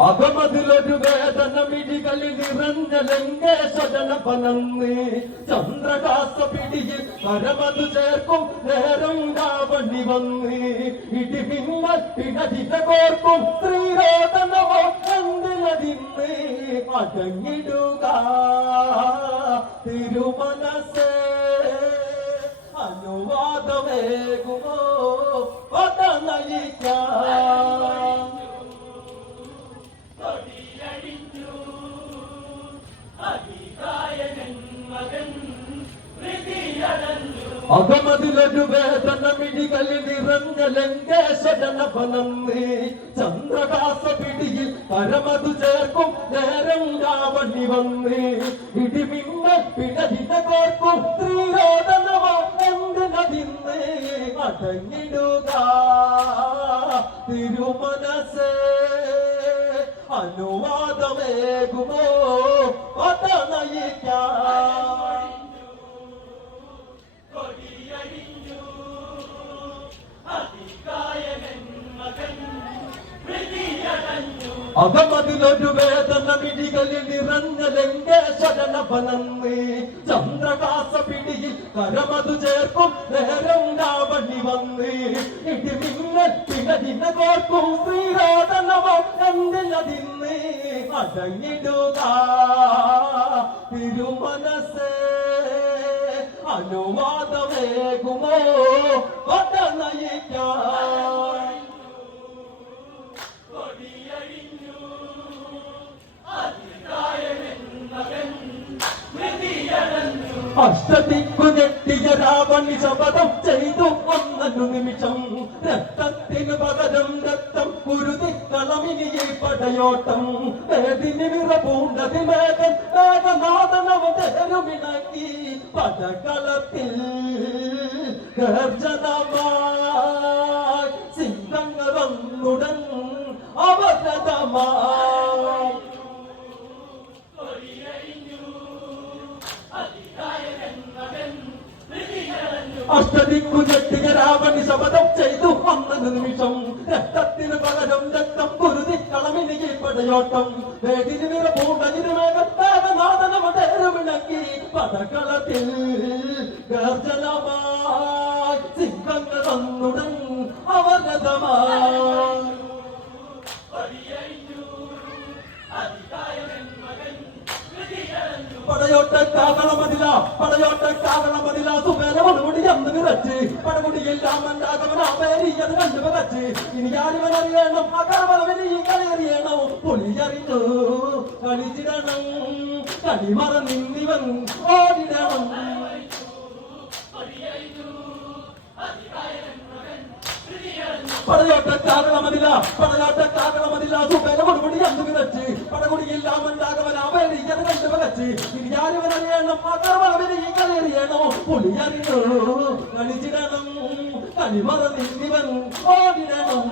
അകമതിലൊരു വേദനമിടികളിൽ നിറഞ്ഞ ലങ്കേശ്വരനപനന്ന് ചന്ദ്രകാസ പിടിയിൽ പരമതു ചേർക്കും നേരം കാവണി വന്ന് ഇടിമിന്നൽ പിടചിത കോർക്കും ശ്രീരോധനമോ എന്തിലതിന്ന് അടങ്ങിടുക തിരുമനസേ അനുവാദമേകുമോ പതനയിക്കാൻ അകമതിലൊരു വേദനമിടികളിൽ നിറഞ്ഞ ലങ്കേശ്വരനപനന്ന് ചന്ദ്രകാസ പിടിയിൽ പരമതു ചേർക്കും നേരം രാവണി വന്ന് ഇടിമിന്നൽ പിടചിത കോർക്കും ശ്രീരോധനമോ എന്തിനതിന്ന് അടങ്ങിടുക തിരുമനസേ അനുവാദമേകുമോ പതനയിക്കാൻ അകമതിലൊരു വേദനമിടികളിൽ നിറഞ്ഞ ലങ്കേശ്വരനപനന്ന് ചന്ദ്രകാസ പിടിയിൽ കരമതു ചേർക്കും നേരം രാവണി വന്ന് ഇടിമിന്നൽ പിടചിത കോർക്കും ശ്രീരോധനമോ എന്തിനതിന്ന് അടങ്ങിടുക തിരുമനസേ അനുവാദമേകുമോ പതനയിക്കാൻ അഷ്ടദിക്കു ഞെട്ടിയ രാവണി ശപഥം ചെയ്തു ഒന്നൊരു നിമിഷം രക്തത്തിനു പകരം രക്തം കുരുതി കളമിനിയെ പടയോട്ടം വേദിനി വിറപൂണ്ടതി മേഘൻ മേഘനാഥനവും തേരുമിണക്കി പടകളത്തിൽ ഗർജനമായി സിംഹങ്ങൾ വന്നുടൻ അവരതമായി അഷ്ടദിക്കു ഞെട്ടിയ രാവണി ശപഥം ചെയ്തു ഒന്നൊരു നിമിഷം രക്തത്തിനു പകരം രക്തം കുരുതി കളമിനിയെ പടയോട്ടം വേദിനി വിറപൂണ്ടതിന് മേഘനാഥനവതേരുമിണക്കി പടകളത്തിൽ ഗർജനമായി സിംഹങ്ങൾ വന്നുടൻ അവരതമായി പടയോട്ടക്കാകളമതില സുബേരമോടുകൂടി എന്ന് വിറച്ച് പടകുടിയെല്ലാം മണ്ടാകവനാപേരിയത് കണ്ടു വകച്ച് ഇനി ആരിവനറിയണം അകർവനവന് ഈ കളിയറിയണോ പൊളിയറിഞ്ഞു കളിച്ചിടണം കളിമറ നിന്നിവൻ ഓടിടണം പടയോട്ടക്കാകളമതില സുബേരമോടുകൂടി എന്ന് വിറച്ച് പടകുടിയെല്ലാം മണ്ടാകവനാപേരിയത് കണ്ടു വകച്ച് ഇനി ആരിവനറിയണം അകർവനവന് ഈ കളിയറിയണോ പൊളിയറിഞ്ഞു കളിച്ചിടണം കളിമറ നിന്നിവൻ ഓടിടണം